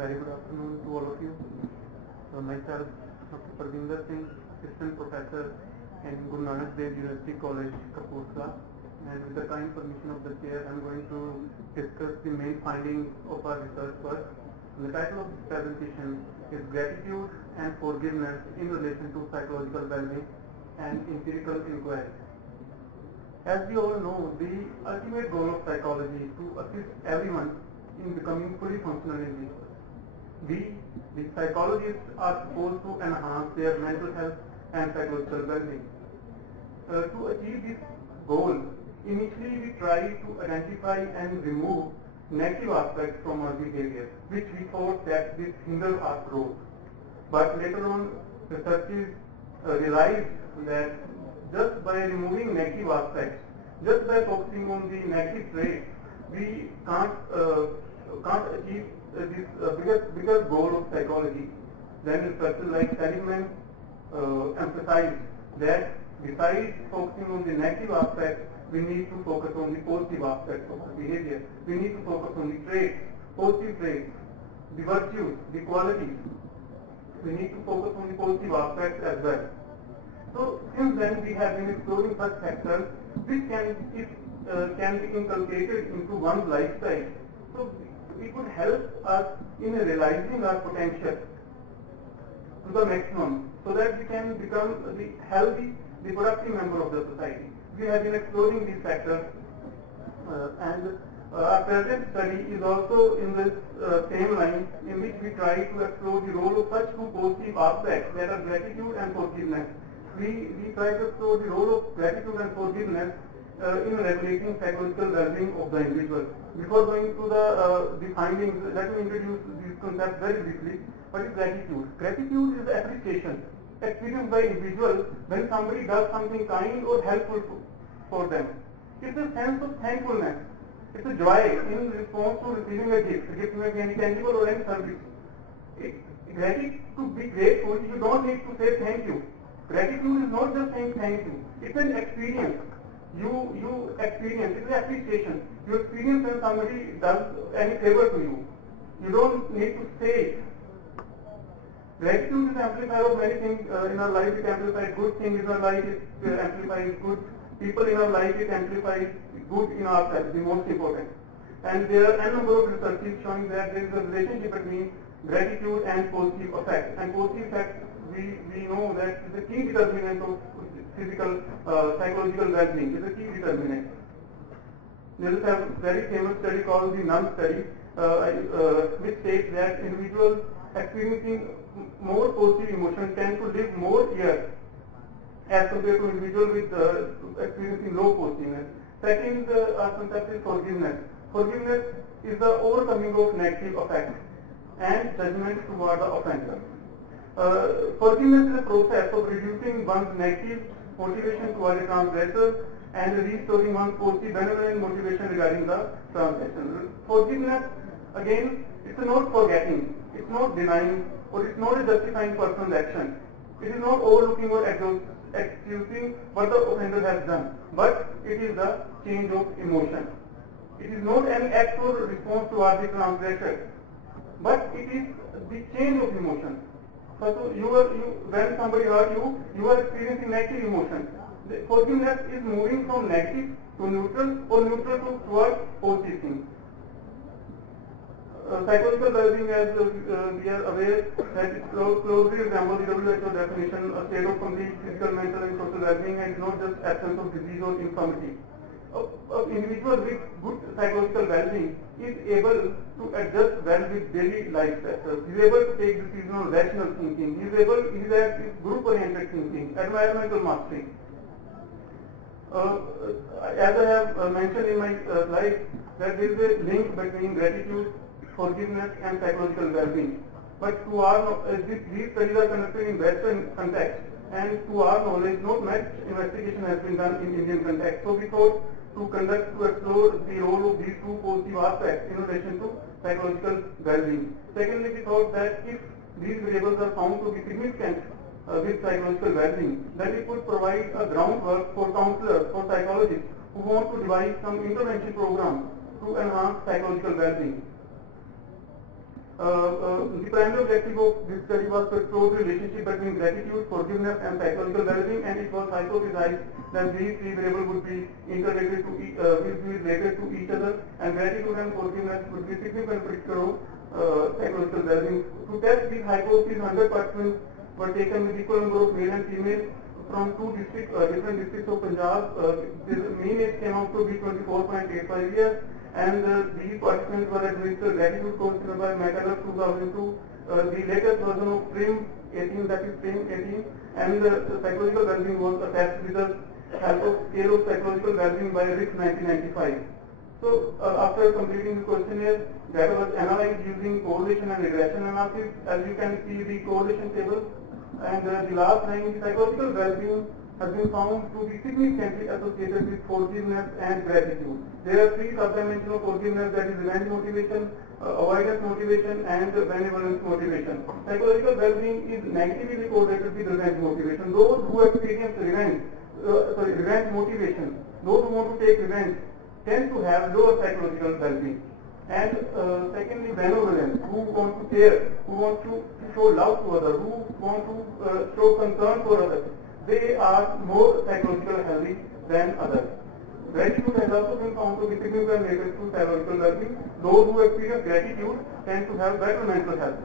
Very good afternoon to all of you. Myself, Dr. Parvinder Singh, Assistant Professor in Guru Nanak Dev University College, Kapurthala, and with the kind permission of the chair, I am going to discuss the main findings of our research work. And the title of this presentation is Gratitude and Forgiveness in Relation to Psychological Well-being and Empirical Inquiry. As we all know, the ultimate goal of psychology is to assist everyone in becoming fully functional individuals. We, the psychologists, are supposed to enhance their mental health and psychological well-being. To achieve this goal, initially we try to identify and remove negative aspects from our behavior, which we thought that this hindered our growth. But later on, researchers realized that just by removing negative aspects, just by focusing on the negative traits, we can't achieve this bigger goal of psychology. Then researchers like Seligman emphasized that besides focusing on the negative aspects, we need to focus on the positive aspects of our behavior. We need to focus on the traits, positive traits, the virtues, the qualities. We need to focus on the positive aspects as well. So since then we have been exploring such factors which can be inculcated into one's lifestyle. So it could help us in realizing our potential to the maximum, so that we can become the healthy, the productive member of the society. We have been exploring these factors, and our present study is also in this same line, in which we try to explore the role of such two positive aspects, that are gratitude and forgiveness. We try to explore the role of gratitude and forgiveness in regulating psychological well-being of the individual. Before going to the findings, let me introduce these concepts very briefly. What is gratitude? Gratitude is appreciation experienced by individuals when somebody does something kind or helpful for them. It's a sense of thankfulness. It's a joy in response to receiving a gift. A gift may be any tangible or any service. Gratitude, to be grateful, you don't need to say thank you. Gratitude is not just saying thank you. It's an experience. You experience, it's an appreciation. You experience when somebody does any favor to you. You don't need to say it. Gratitude is amplifier of many things in our life. It amplifies good things in our life. It amplifies good people in our life. It amplifies good in ourselves, the most important. And there are a number of researches showing that there is a relationship between gratitude and positive effects. And positive effects, we know that is a key determinant of physical, psychological well-being. Is a key determinant. There is a very famous study called the Nun study, which states that individuals experiencing more positive emotion tend to live more years as compared to individuals with experiencing low positiveness. Second concept is forgiveness. Forgiveness is the overcoming of negative effects and judgment toward the offender. Forgiveness is a process of reducing one's negative motivation toward a transgressor and restoring one's positive benevolent motivation regarding the transgression. Forgiveness, again, it's not forgetting, it's not denying, or it's not a justifying person's action. It is not overlooking or excusing what the offender has done, but it is the change of emotion. It is not an act or response towards the transgressor, but it is the change of emotion. So when somebody hurt you, you are experiencing negative emotion. The forgiveness is moving from negative to neutral, or neutral to towards positive things. Psychological well-being, as we are aware, that it closely resembles the WHO definition, a state of complete physical, mental and social well-being, and not just absence of disease or infirmity. An individual with good psychological well-being is able to adjust well with daily life stressors. He is able to take decisions on rational thinking. He has group-oriented thinking, environmental mastery. As I have mentioned in my slide, that there is a link between gratitude, forgiveness and psychological well-being. But to our these studies are conducted in Western context, and to our knowledge, not much investigation has been done in Indian context. So we thought to explore the role of these two positive aspects in relation to psychological well-being. Secondly, we thought that if these variables are found to be significant with psychological well-being, then it would provide a groundwork for counselors, for psychologists who want to devise some intervention program to enhance psychological well-being. The primary objective of this study was to explore the relationship between gratitude, forgiveness, and psychological well-being, and it was hypothesized that these three variables would be related to each other, and gratitude and forgiveness would be significant predictor of psychological well-being. To test these hypotheses, 100 participants were taken with equal number of male and female from different districts of Punjab. The mean age came out to be 24.85 years. And these participants were administered gratitude courses by Metalab 2002, the latest version of TRIM 18, that is TRIM 18, and the psychological well-being was attached with the help of scale of psychological well-being by RIF 1995. So after completing the questionnaire, data was analyzed using correlation and regression analysis. As you can see the correlation table, and the last line, the psychological well-being has been found to be significantly associated with forgiveness and gratitude. There are three sub-dimensions of forgiveness, that is revenge motivation, avoidance motivation, and benevolence motivation. Psychological well-being is negatively correlated with revenge motivation. Those who experience revenge motivation, those who want to take revenge, tend to have lower psychological well-being. And secondly, benevolence, who want to care, who want to show love to others, who want to show concern for others, they are more psychologically healthy than others. Gratitude has also been found to be significantly related to psychological well-being. Those who experience gratitude tend to have better mental health.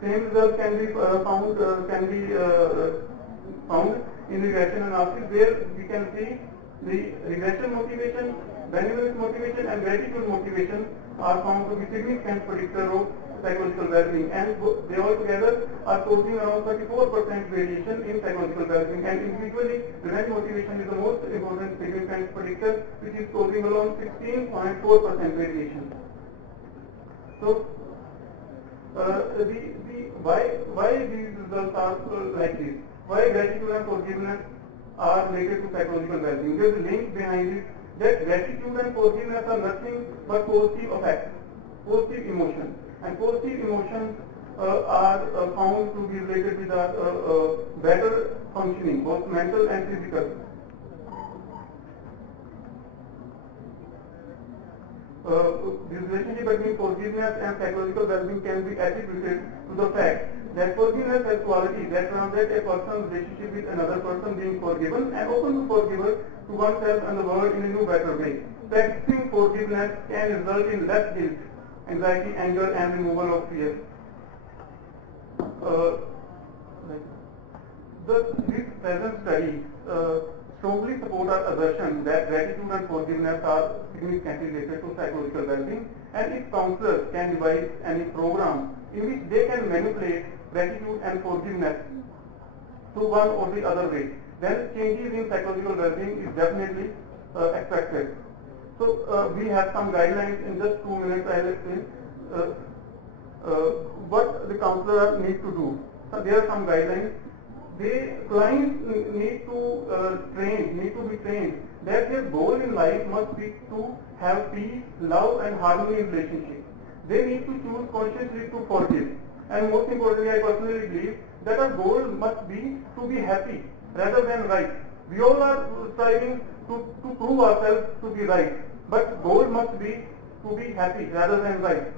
Same results can be found in regression analysis, where we can see the regression motivation, benevolence motivation, and gratitude motivation are found to be significant predictor of psychological well-being, and they all together are causing around 34% variation in psychological well-being, and individually revenge motivation is the most important significant predictor, which is causing around 16.4% variation. So why these results are like this? Why gratitude and forgiveness are related to psychological well-being? There is a link behind it, that gratitude and forgiveness are nothing but positive effects, positive emotions. And positive emotions are found to be related with better functioning, both mental and physical. This relationship between forgiveness and psychological well-being can be attributed to the fact that forgiveness has qualities that translate a person's relationship with another person being forgiven and open to forgiver to oneself and the world in a new, better way. Practicing forgiveness can result in less guilt, anxiety, anger, and removal of fear. This present study strongly support our assertion that gratitude and forgiveness are significantly related to psychological well-being, and if counselors can devise any program in which they can manipulate gratitude and forgiveness to one or the other way, then changes in psychological well-being is definitely expected. So we have some guidelines. In just 2 minutes I will explain what the counselor needs to do. So there are some guidelines. The clients need to be trained that their goal in life must be to have peace, love, and harmony in relationship. They need to choose consciously to forgive. And most importantly, I personally believe that our goal must be to be happy rather than right. We all are striving to prove ourselves to be right, but goal must be to be happy rather than right.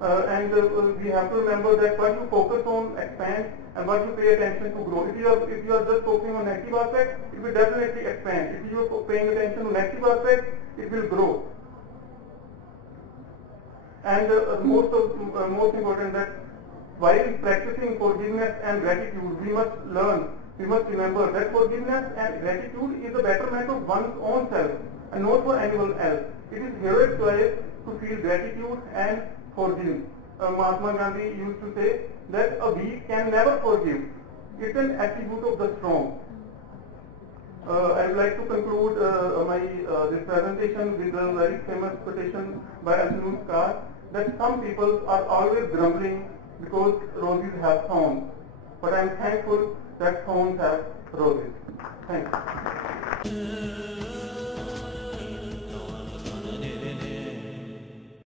And we have to remember that what you focus on expands and what you pay attention to grow. If you are just focusing on negative aspects, it will definitely expand. If you are paying attention to negative aspects, it will grow. And most important, that while practicing forgiveness and gratitude, we must remember that forgiveness and gratitude is the betterment of one's own self and not for anyone else. It is heroic choice to feel gratitude and forgive. Mahatma Gandhi used to say that a weak can never forgive. It's an attribute of the strong. I would like to conclude this presentation with a very famous quotation by Algernon Carr, that some people are always grumbling because roses have thorns, but I am thankful that thorns have roses. Thank you.